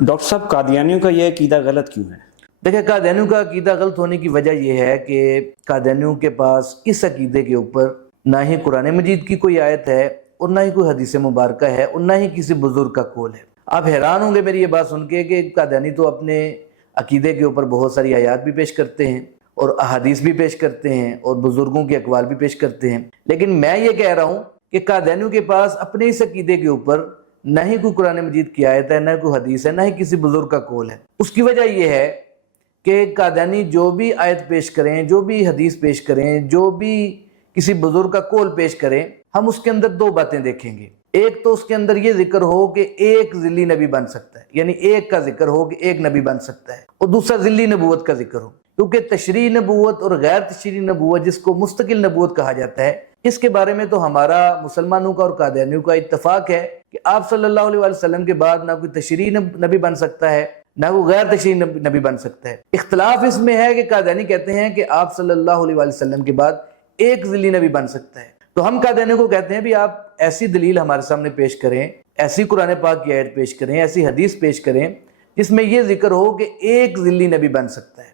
Doctor صاحب قادیانیوں کا یہ عقیدہ غلط کیوں ہے؟ دیکھیں، قادیانیوں کا عقیدہ غلط ہونے کی وجہ یہ ہے کہ قادیانیوں کے پاس اس عقیدے کے اوپر نہ ہی قرآن مجید کی کوئی آیت ہے اور نہ ہی کوئی حدیث مبارکہ ہے اور نہ ہی کسی بزرگ کا قول ہے۔ آپ حیران ہوں گے میری یہ بات سن کے کہ قادیانی تو اپنے عقیدے کے اوپر بہت ساری آیات بھی پیش کرتے ہیں اور احادیث بھی پیش کرتے ہیں اور بزرگوں کے اقوال بھی پیش کرتے ہیں، لیکن میں یہ کہہ رہا ہوں کہ قادیانیوں کے پاس اپنے اس عقیدے کے اوپر نہ ہی کوئی قرآن مجید کی آیت ہے، نہ کوئی حدیث ہے، نہ ہی کسی بزرگ کا قول ہے۔ اس کی وجہ یہ ہے کہ قادیانی جو بھی آیت پیش کریں، جو بھی حدیث پیش کریں، جو بھی کسی بزرگ کا قول پیش کریں، ہم اس کے اندر دو باتیں دیکھیں گے۔ ایک تو اس کے اندر یہ ذکر ہو کہ ایک ذلی نبی بن سکتا ہے، یعنی ایک کا ذکر ہو کہ ایک نبی بن سکتا ہے، اور دوسرا ذلی نبوت کا ذکر ہو، کیونکہ تشریعی نبوت اور غیر تشریعی نبوت، جس کو مستقل نبوت کہا جاتا ہے، اس کے بارے میں تو ہمارا مسلمانوں کا اور قادیانیوں کا اتفاق ہے کہ آپ صلی اللہ علیہ وسلم کے بعد نہ کوئی تشریعی نبی بن سکتا ہے، نہ وہ غیر تشریعی نبی بن سکتا ہے۔ اختلاف اس میں ہے کہ قادیانی کہتے ہیں کہ آپ صلی اللہ علیہ وسلم کے بعد ایک ذلی نبی بن سکتا ہے، تو ہم قادیانیوں کو کہتے ہیں بھی آپ ایسی دلیل ہمارے سامنے پیش کریں، ایسی قرآن پاک کی آیت پیش کریں، ایسی حدیث پیش کریں جس میں یہ ذکر ہو کہ ایک ذلی نبی بن سکتا ہے۔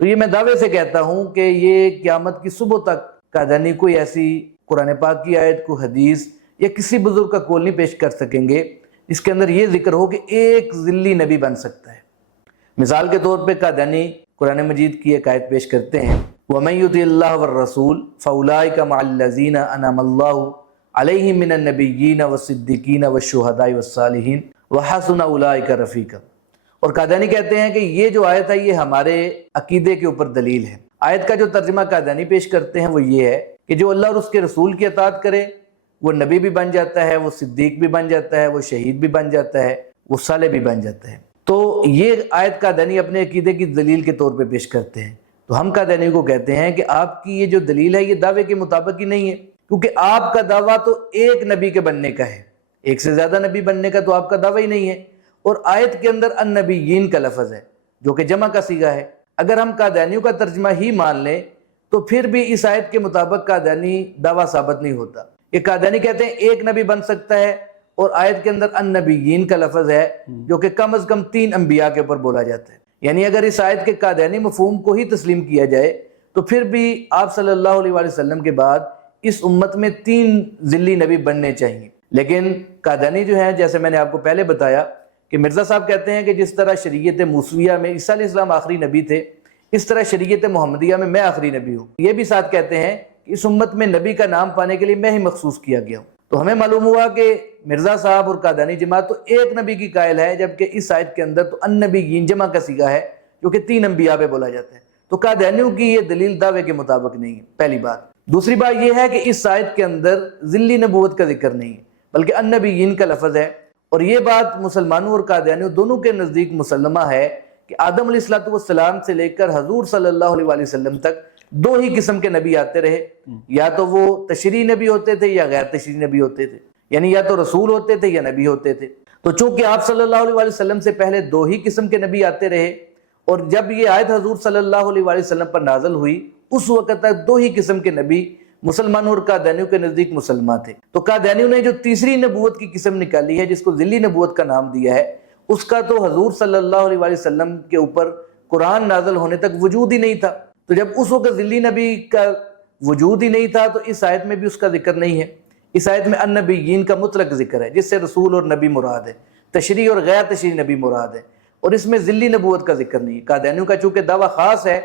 تو یہ میں دعوے سے کہتا ہوں کہ یہ قیامت کی صبح تک قادیانی کوئی ایسی قرآن پاک کی آیت کو حدیث یا کسی بزرگ کا قول نہیں پیش کر سکیں گے جس کے اندر یہ ذکر ہو کہ ایک ذلی نبی بن سکتا ہے۔ مثال کے طور پہ قادیانی قرآن مجید کی ایک آیت پیش کرتے ہیں، وَمَن يُطِعِ اللَّهَ وَالرَّسُولَ فَأُولَٰئِكَ مَعَ الَّذِينَ أَنْعَمَ اللَّهُ عَلَيْهِم مِّنَ النَّبِيِّينَ وَالصِّدِّيقِينَ وَالشُّهَدَاءِ وَالصَّالِحِينَ وَحَسُنَ أُولَٰئِكَ رَفِيقًا۔ اور قادیانی کہتے ہیں کہ یہ جو آیت ہے یہ ہمارے عقیدے کے اوپر دلیل ہے۔ آیت کا جو ترجمہ قادیانی پیش کرتے ہیں وہ یہ ہے کہ جو اللہ اور اس کے رسول کی اطاعت کرے وہ نبی بھی بن جاتا ہے، وہ صدیق بھی بن جاتا ہے، وہ شہید بھی بن جاتا ہے، وہ صالح بھی بن جاتا ہے۔ تو یہ آیت قادیانی اپنے عقیدے کی دلیل کے طور پہ پیش کرتے ہیں۔ تو ہم قادیانی کو کہتے ہیں کہ آپ کی یہ جو دلیل ہے یہ دعوے کے مطابق ہی نہیں ہے، کیونکہ آپ کا دعویٰ تو ایک نبی کے بننے کا ہے، ایک سے زیادہ نبی بننے کا تو آپ کا دعویٰ ہی نہیں ہے، اور آیت کے اندر النبیین کا لفظ ہے جو کہ جمع کا صیغہ ہے۔ اگر ہم قادیانیوں کا ترجمہ ہی مان لیں تو پھر بھی اس آیت کے مطابق قادیانی دعویٰ ثابت نہیں ہوتا۔ یہ قادیانی کہتے ہیں ایک نبی بن سکتا ہے، اور آیت کے اندر النبیین کا لفظ ہے جو کہ کم از کم 3 انبیاء کے اوپر بولا جاتا ہے۔ یعنی اگر اس آیت کے قادیانی مفہوم کو ہی تسلیم کیا جائے تو پھر بھی آپ صلی اللہ علیہ وسلم کے بعد اس امت میں 3 ذلی نبی بننے چاہیے۔ لیکن قادیانی جو ہے، جیسے میں نے آپ کو پہلے بتایا کہ مرزا صاحب کہتے ہیں کہ جس طرح شریعت موسویہ میں عیسیٰ علیہ السلام آخری نبی تھے، اس طرح شریعت محمدیہ میں آخری نبی ہوں۔ یہ بھی ساتھ کہتے ہیں کہ اس امت میں نبی کا نام پانے کے لیے میں ہی مخصوص کیا گیا ہوں۔ تو ہمیں معلوم ہوا کہ مرزا صاحب اور قادیانی جماعت تو ایک نبی کی قائل ہے، جبکہ اس آیت کے اندر تو النبیین جمع کا صیغہ ہے جو کہ 3 انبیاء پہ بولا جاتا ہے۔ تو قادیانیوں کی یہ دلیل دعوے کے مطابق نہیں ہے، پہلی بات۔ دوسری بات یہ ہے کہ اس آیت کے اندر ذلی نبوت کا ذکر نہیں ہے بلکہ النبیین کا لفظ ہے، اور یہ بات مسلمانوں اور قادیانیوں دونوں کے نزدیک مسلمہ ہے کہ آدم علیہ السلام سے لے کر حضور صلی اللہ علیہ وسلم تک 2 ہی قسم کے نبی آتے رہے، یا تو وہ تشریعی نبی ہوتے تھے یا غیر تشریعی نبی ہوتے تھے، یعنی یا تو رسول ہوتے تھے یا نبی ہوتے تھے۔ تو چونکہ آپ صلی اللہ علیہ وسلم سے پہلے 2 ہی قسم کے نبی آتے رہے، اور جب یہ آیت حضور صلی اللہ علیہ وسلم پر نازل ہوئی اس وقت تک 2 ہی قسم کے نبی مسلمانوں اور قادیانیوں کے نزدیک مسلمان تھے۔ تو قادیانیوں نے جو تیسری نبوت کی قسم نکالی ہے، جس کو ذلی نبوت کا نام دیا ہے، اس کا تو حضور صلی اللہ علیہ وسلم کے اوپر قرآن نازل ہونے تک وجود ہی نہیں تھا۔ تو جب اس وقت ذلی نبی کا وجود ہی نہیں تھا تو اس آیت میں بھی اس کا ذکر نہیں ہے۔ اس آیت میں النبیین کا مطلق ذکر ہے، جس سے رسول اور نبی مراد ہے، تشریعی اور غیر تشریعی نبی مراد ہے، اور اس میں ذلی نبوت کا ذکر نہیں ہے۔ قادیانیوں کا چونکہ دعویٰ خاص ہے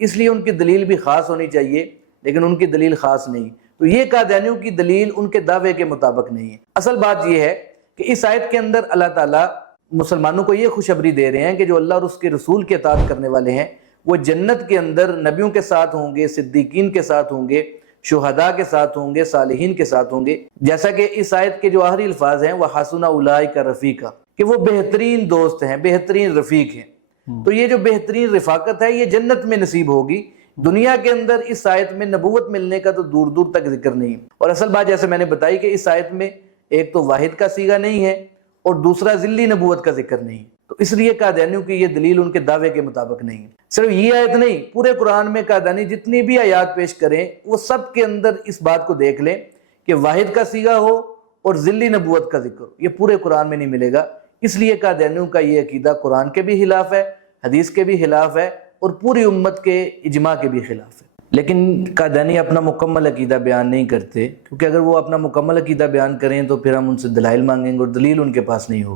اس لیے ان کی دلیل بھی خاص ہونی چاہیے، لیکن ان کی دلیل خاص نہیں، تو یہ قادیانیوں کی دلیل ان کے دعوے کے مطابق نہیں ہے۔ اصل بات یہ ہے کہ اس آیت کے اندر اللہ تعالیٰ مسلمانوں کو یہ خوشخبری دے رہے ہیں کہ جو اللہ اور اس کے رسول کی اطاعت کرنے والے ہیں وہ جنت کے اندر نبیوں کے ساتھ ہوں گے، صدیقین کے ساتھ ہوں گے، شہداء کے ساتھ ہوں گے، صالحین کے ساتھ ہوں گے، جیسا کہ اس آیت کے جو آخری الفاظ ہیں وَحَسُنَ أُولَٰئِكَ رَفِيقًا، کہ وہ بہترین دوست ہیں، بہترین رفیق ہیں۔ تو یہ جو بہترین رفاقت ہے یہ جنت میں نصیب ہوگی۔ دنیا کے اندر اس آیت میں نبوت ملنے کا تو دور دور تک ذکر نہیں، اور اصل بات جیسے میں نے بتائی کہ اس آیت میں ایک تو واحد کا صیغہ نہیں ہے اور دوسرا ذلی نبوت کا ذکر نہیں، تو اس لیے قادیانیوں کی یہ دلیل ان کے دعوے کے مطابق نہیں ہے۔ صرف یہ آیت نہیں، پورے قرآن میں قادیانی جتنی بھی آیات پیش کریں وہ سب کے اندر اس بات کو دیکھ لیں کہ واحد کا صیغہ ہو اور ذلی نبوت کا ذکر ہو، یہ پورے قرآن میں نہیں ملے گا۔ اس لیے قادیانیوں کا یہ عقیدہ قرآن کے بھی خلاف ہے، حدیث کے بھی خلاف ہے، اور پوری امت کے اجماع کے بھی خلاف ہے۔ لیکن قادیانی اپنا مکمل عقیدہ بیان نہیں کرتے، کیونکہ اگر وہ اپنا مکمل عقیدہ بیان کریں تو پھر ہم ان سے دلائل مانگیں گے اور دلیل ان کے پاس نہیں ہوگی۔